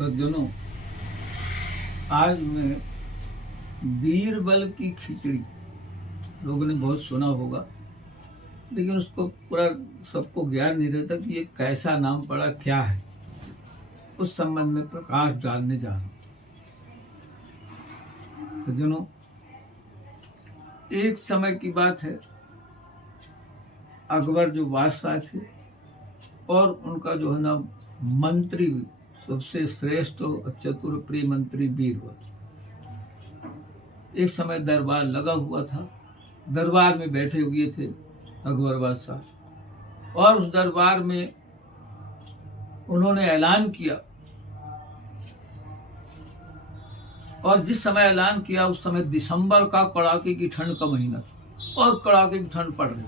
सज्जनों, आज मैं बीरबल की खिचड़ी, लोगों ने बहुत सुना होगा, लेकिन उसको पूरा सबको ज्ञान नहीं रहता कि ये कैसा नाम पड़ा, क्या है। उस संबंध में प्रकाश डालने जा रहा हूं। सज्जनों, एक समय की बात है, अकबर जो बादशाह थे और उनका जो है ना मंत्री, सबसे श्रेष्ठ और चतुर प्रिय मंत्री बीरबल, एक समय दरबार लगा हुआ था। दरबार में बैठे हुए थे अकबर बादशाह, और उस दरबार में उन्होंने ऐलान किया, और जिस समय ऐलान किया उस समय दिसंबर का कड़ाके की ठंड का महीना था, बहुत कड़ाके की ठंड पड़ रही।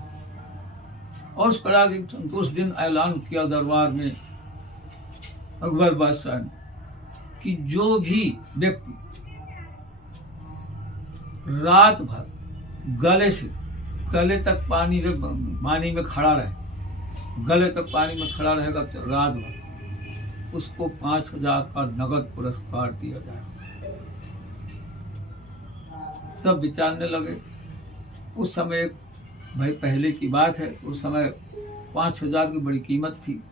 और उस कड़ाके की ठंड, उस दिन ऐलान किया दरबार में अकबर बादशाह ने कि जो भी व्यक्ति रात भर गले से गले तक पानी में खड़ा रहे, गले तक पानी में खड़ा रहेगा तो रात भर, उसको 5,000 का नगद पुरस्कार दिया जाएगा। सब विचारने लगे। उस समय, भाई पहले की बात है, उस समय 5,000 की बड़ी कीमत थी,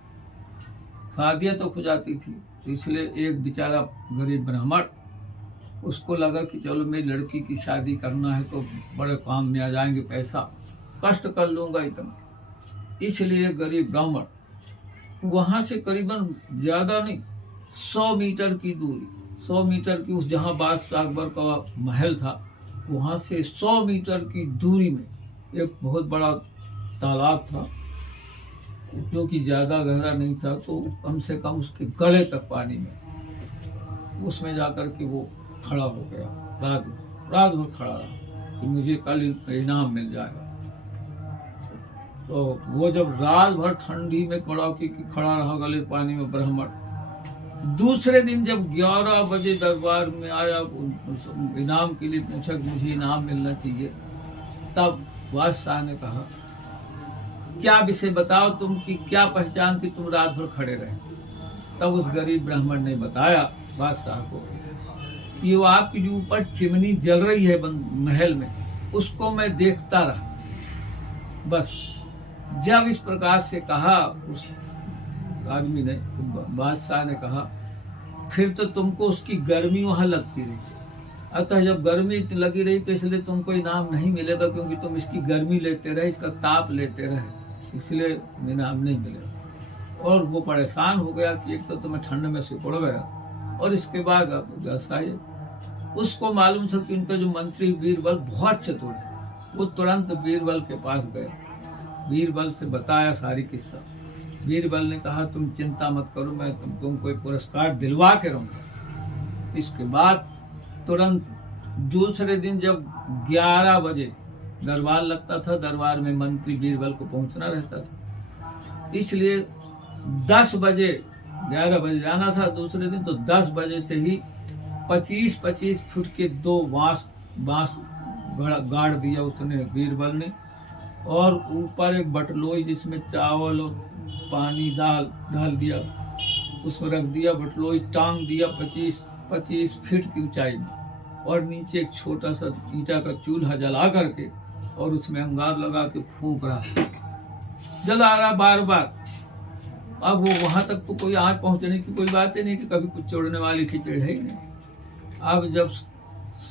शादियां तो हो जाती थी। तो इसलिए एक बेचारा गरीब ब्राह्मण, उसको लगा कि चलो मेरी लड़की की शादी करना है तो बड़े काम में आ जाएंगे पैसा, कष्ट कर लूंगा इतना। इसलिए गरीब ब्राह्मण वहां से करीबन ज्यादा नहीं, 100 मीटर की दूरी, 100 मीटर की, उस जहां बादशाह अकबर का महल था, वहां से 100 मीटर की दूरी में एक बहुत बड़ा तालाब था, जो कि ज्यादा गहरा नहीं था, तो कम से कम उसके गले तक पानी में, उसमें जाकर के वो खड़ा हो गया। रात भर खड़ा रहा कि मुझे कल इनाम मिल जाएगा। तो वो जब रात भर ठंडी में कड़ाके की खड़ा रहा गले पानी में ब्राह्मण, दूसरे दिन जब 11 बजे दरबार में आया, इनाम के लिए पूछा कि मुझे इनाम मिलना चाहिए, तब बादशाह ने कहा, क्या विषय बताओ तुम, कि क्या पहचान कि तुम रात भर खड़े रहे। तब उस गरीब ब्राह्मण ने बताया बादशाह को, ये वो आपकी जो ऊपर चिमनी जल रही है महल में, उसको मैं देखता रहा बस। जब इस प्रकार से कहा उस आदमी ने, बादशाह ने कहा, फिर तो तुमको उसकी गर्मी वहां लगती रही, अतः जब गर्मी लगी रही तो इसलिए तुमको इनाम नहीं मिलेगा, क्योंकि तुम इसकी गर्मी लेते रहे, इसका ताप लेते रहे, इसलिए इनाम नहीं मिलेगा। और वो परेशान हो गया कि एक तो तुम्हें ठंड में सिकुड़ गया, और इसके बाद आप उसको मालूम था कि उनका जो मंत्री बीरबल बहुत चतुर है। वो तुरंत बीरबल के पास गए, बीरबल से बताया सारी किस्सा। बीरबल ने कहा, तुम चिंता मत करो, मैं तुमको एक पुरस्कार दिलवा के रहूंगा। इसके बाद तुरंत दूसरे दिन जब 11 बजे दरबार लगता था, दरबार में मंत्री बीरबल को पहुंचना रहता था, इसलिए 10 बजे, 11 बजे जाना था दूसरे दिन, तो 10 बजे से ही 25-25 फुट के 2 बांस गाड़ दिया उसने, बीरबल ने, और ऊपर एक बटलोई जिसमें चावल और पानी डाल दिया, उसमें रख दिया, बटलोई टांग दिया 25 फीट की ऊंचाई में, और नीचे एक छोटा सा ईंटा का चूल्हा जला करके, और उसमें अंगार लगा के फूंक रहा, जला रहा बार बार। अब वो वहां तक तो कोई आग पहुंचने की कोई बात ही नहीं, कि कभी कुछ चोड़ने वाली खिचड़ी है ही नहीं। अब जब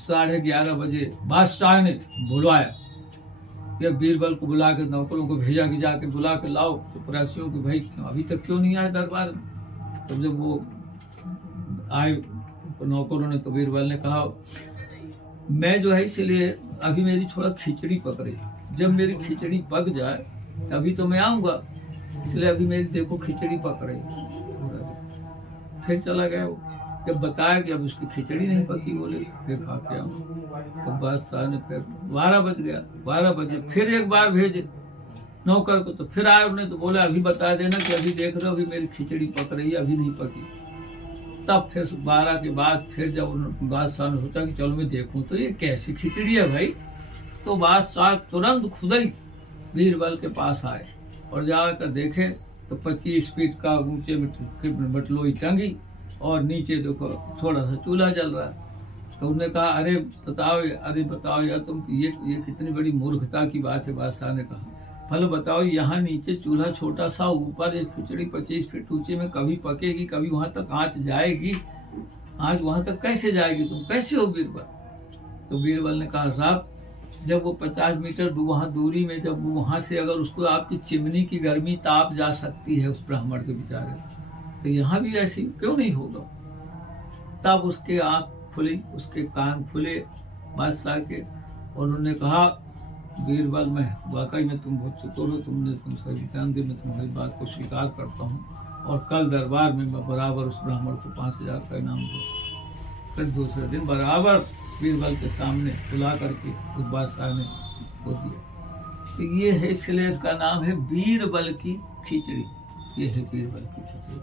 11:30 बजे बादशाह ने बुलवाया, या बीरबल को बुला के नौकरों को भेजा कि जाके बुला के लाओ तो प्रयासियों के, भाई अभी तक क्यों नहीं आए दरबार में। तब जब वो आए नौकरों ने, तो बीरबल ने कहा, मैं जो है इसलिए अभी मेरी थोड़ा खिचड़ी पक रही, जब मेरी खिचड़ी पक जाए तभी तो मैं आऊंगा, इसलिए अभी मेरी देखो खिचड़ी पक रही। फिर चला गया वो, जब बताया कि अब उसकी खिचड़ी नहीं पकी, बोले फिर खा के आऊं। तो बादशाह ने फिर 12 बज गया, 12 बजे फिर एक बार भेजे नौकर को, तो फिर आए उन्हें, तो बोले अभी बता देना कि अभी देख रहे हो, अभी मेरी खिचड़ी पक रही है, अभी नहीं पकी। तब फिर 12 के बाद फिर जब बादशाह ने सोचा कि चलो मैं देखूं तो ये कैसी खिचड़ी है भाई, तो बादशाह तुरंत खुद ही बीरबल के पास आए, और जाकर देखे तो 25 फीट का ऊंचे बटलोई टंगी, और नीचे देखो थोड़ा सा चूल्हा जल रहा है। तो उन्होंने कहा अरे बताओ यार तुम, ये कितनी बड़ी मूर्खता की बात है। बादशाह ने कहा भले बताओ, यहाँ नीचे चूल्हा छोटा सा, ऊपर ये खिचड़ी 25 फीट ऊंचे में कभी पकेगी, कभी वहां तक आँच जाएगी, आँच वहां तक कैसे जाएगी, तुम कैसे हो बीरबल? तो बीरबल ने कहा साहब, जब वो 50 मीटर वहां दूरी में, जब वहां से अगर उसको आपकी चिमनी की गर्मी ताप जा सकती है उस ब्राह्मण के बेचारे, तो यहाँ भी ऐसी क्यों नहीं होगा? तब उसके आंख खुली, उसके कान खुले बादशाह के, और उन्होंने कहा बीरबल, मैं वाकई में तुम बहुत चतुर हो, तुमने सही ध्यान दी, मैं तुम्हारी बात को स्वीकार करता हूँ और कल दरबार में मैं बराबर उस ब्राह्मण को 5000 का इनाम दूँ। फिर दूसरे दिन बराबर बीरबल के सामने बुला करके उस बादशाह ने वो दिया। तो ये है, इसलिए इसका नाम है बीरबल की खिचड़ी। ये है बीरबल की खिचड़ी।